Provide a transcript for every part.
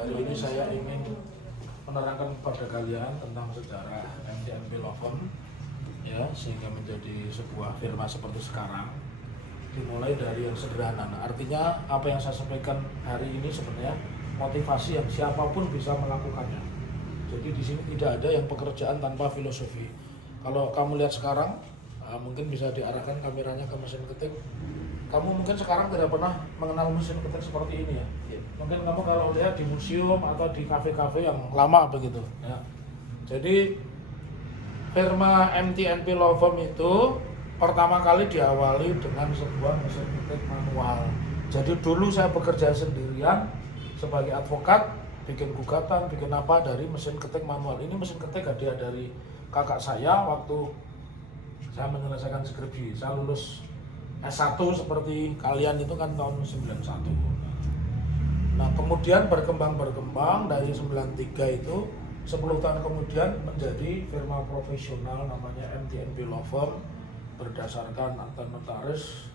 Hari ini saya ingin menerangkan kepada kalian tentang sejarah MT&P Law Firm, ya, sehingga menjadi sebuah firma seperti sekarang. Dimulai dari yang sederhana. Nah, artinya apa yang saya sampaikan hari ini sebenarnya motivasi yang siapapun bisa melakukannya. Jadi di sini tidak ada yang pekerjaan tanpa filosofi. Kalau kamu lihat sekarang, mungkin bisa diarahkan kameranya ke mesin ketik. Kamu mungkin sekarang tidak pernah mengenal mesin ketik seperti ini ya. Mungkin kamu kalau lihat di museum atau di kafe-kafe yang lama begitu. Ya. Jadi firma MT&P Law Firm itu pertama kali diawali dengan sebuah mesin ketik manual. Jadi dulu saya bekerja sendirian sebagai advokat, bikin gugatan, bikin apa dari mesin ketik manual. Ini mesin ketik hadiah dari kakak saya waktu saya menyelesaikan skripsi. Saya lulus S1 seperti kalian itu kan tahun 91. Nah, kemudian berkembang dari 93 itu 10 tahun kemudian menjadi firma profesional namanya MT&P Law Firm berdasarkan akta notaris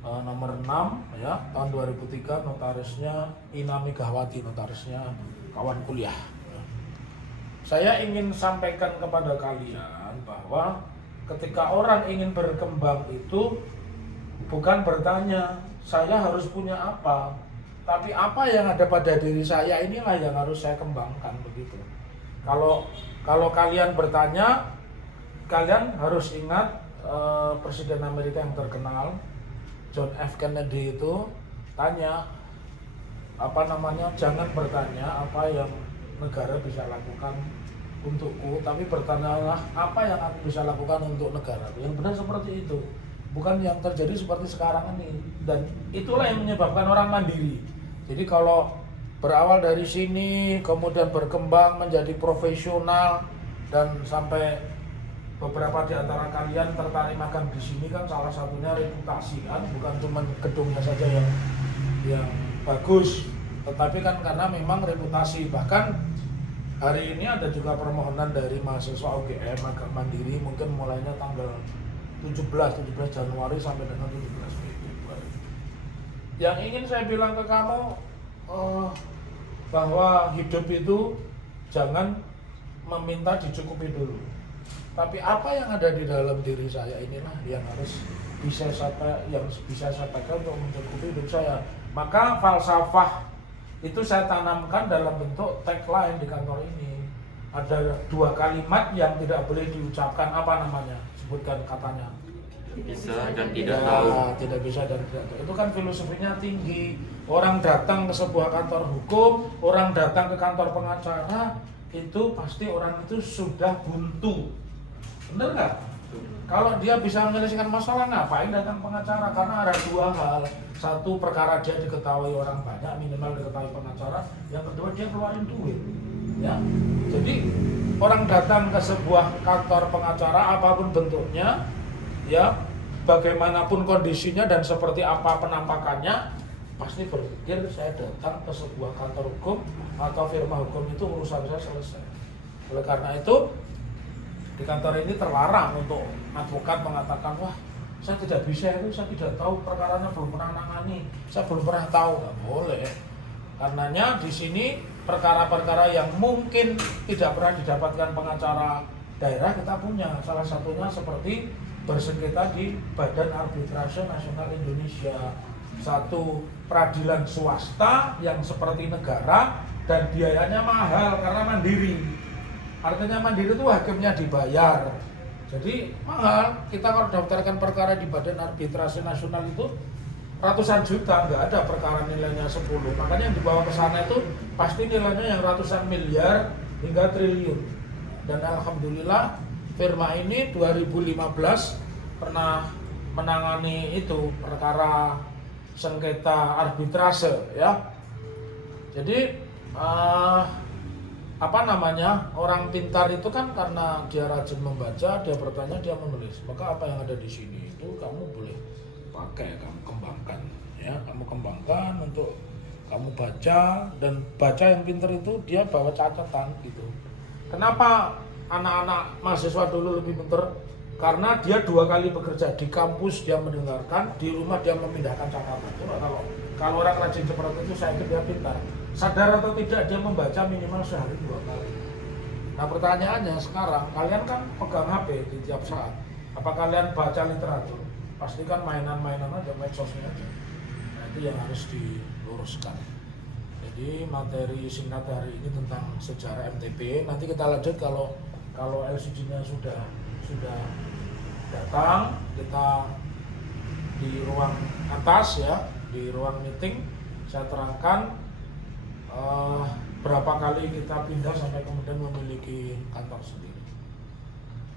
nomor 6 ya tahun 2003, notarisnya Ina Megawati, notarisnya kawan kuliah. Saya ingin sampaikan kepada kalian bahwa ketika orang ingin berkembang itu bukan bertanya saya harus punya apa, tapi apa yang ada pada diri saya inilah yang harus saya kembangkan begitu. Kalau kalian bertanya, kalian harus ingat Presiden Amerika yang terkenal John F. Kennedy itu tanya jangan bertanya apa yang negara bisa lakukan untukku, tapi bertanyalah apa yang aku bisa lakukan untuk negara. Yang benar seperti itu, bukan yang terjadi seperti sekarang ini. Dan itulah yang menyebabkan orang mandiri. Jadi kalau berawal dari sini kemudian berkembang menjadi profesional dan sampai beberapa di antara kalian tertarik makan di sini kan salah satunya reputasi kan, bukan cuma gedungnya saja yang bagus, tetapi kan karena memang reputasi. Bahkan hari ini ada juga permohonan dari mahasiswa UGM Magang Mandiri, mungkin mulainya tanggal 17 Januari sampai dengan 17 Februari. Yang ingin saya bilang ke kamu bahwa hidup itu jangan meminta dicukupi dulu, tapi apa yang ada di dalam diri saya inilah yang harus bisa saya pakai untuk mencukupi hidup saya. Maka falsafah itu saya tanamkan dalam bentuk tagline di kantor ini. Ada 2 kalimat yang tidak boleh diucapkan, apa namanya? Sebutkan katanya. Bisa dan tidak tahu. Tidak bisa dan tidak tahu. Itu kan filosofinya tinggi. Orang datang ke sebuah kantor hukum, orang datang ke kantor pengacara, itu pasti orang itu sudah buntu. Benar nggak? Kalau dia bisa menyelesaikan masalah, ngapain datang pengacara? Karena ada 2 hal. Satu, perkara dia diketahui orang banyak, minimal diketahui pengacara. Yang kedua, dia keluarin duit. Ya, jadi orang datang ke sebuah kantor pengacara apapun bentuknya, ya, bagaimanapun kondisinya dan seperti apa penampakannya, pasti berpikir saya datang ke sebuah kantor hukum atau firma hukum itu urusan saya selesai. Oleh karena itu di kantor ini terlarang untuk advokat mengatakan wah saya tidak bisa itu, saya tidak tahu perkaranya, belum pernah nangani, saya belum pernah tahu. Nggak boleh. Karenanya di sini perkara-perkara yang mungkin tidak pernah didapatkan pengacara daerah kita punya. Salah satunya seperti bersengketa di Badan Arbitrase Nasional Indonesia. Satu peradilan swasta yang seperti negara dan biayanya mahal karena mandiri. Artinya mandiri itu hakimnya dibayar. Jadi mahal. Kita kalau daftarkan perkara di Badan Arbitrase Nasional itu ratusan juta, nggak ada perkara nilainya 10. Makanya yang dibawa ke sana itu pasti nilainya yang ratusan miliar hingga triliun. Dan alhamdulillah firma ini 2015 pernah menangani itu perkara sengketa arbitrase ya. Jadi orang pintar itu kan karena dia rajin membaca, dia bertanya, dia menulis. Maka apa yang ada di sini itu kamu boleh pakai, kamu kembangkan ya, kamu kembangkan untuk kamu baca. Dan baca yang pintar itu dia bawa catatan gitu. Kenapa anak-anak mahasiswa dulu lebih pintar? Karena dia 2 kali bekerja, di kampus dia mendengarkan, di rumah dia memindahkan catatan. Kalau orang rajin seperti itu saya kira dia pintar. sadar atau tidak dia membaca minimal sehari 2 kali. Nah pertanyaannya sekarang, kalian kan pegang HP di tiap saat. Apa kalian baca literatur? Pastikan mainan-mainan aja, medsosnya aja. Nah itu yang harus diluruskan. Jadi materi singkat hari ini tentang sejarah MTP. Nanti kita lanjut kalau LCD-nya sudah datang, kita di ruang atas ya, di ruang meeting saya terangkan berapa kali kita pindah sampai kemudian memiliki kantor sendiri.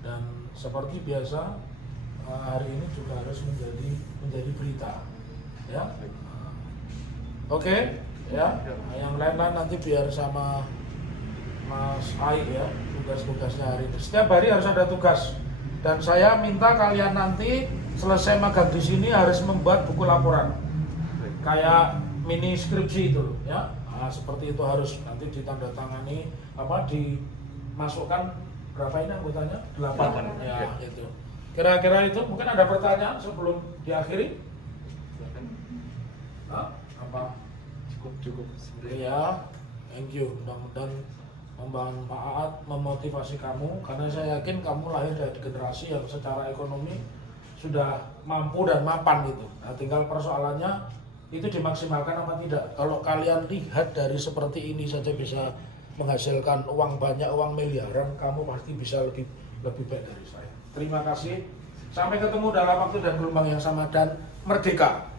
Dan seperti biasa hari ini juga harus menjadi berita, ya. Oke, ya. Nah, yang lain-lain nanti biar sama Mas Ai ya, tugas-tugasnya hari ini. Setiap hari harus ada tugas. Dan saya minta kalian nanti selesai magang di sini harus membuat buku laporan. Kayak mini skripsi itu, ya. Nah, seperti itu harus nanti ditandatangani, dimasukkan berapa ini anggotanya? 8 ya, itu. Kira-kira itu, mungkin ada pertanyaan sebelum diakhiri? Hah? Apa? Cukup. Iya, thank you. Mudah-mudahan bermanfaat, memotivasi kamu, karena saya yakin kamu lahir dari generasi yang secara ekonomi sudah mampu dan mapan gitu. Nah, tinggal persoalannya itu dimaksimalkan apa tidak. Kalau kalian lihat dari seperti ini saja bisa menghasilkan uang banyak, uang miliaran, kamu pasti bisa lebih baik dari saya. Terima kasih. Sampai ketemu dalam waktu dan gelombang yang sama dan merdeka.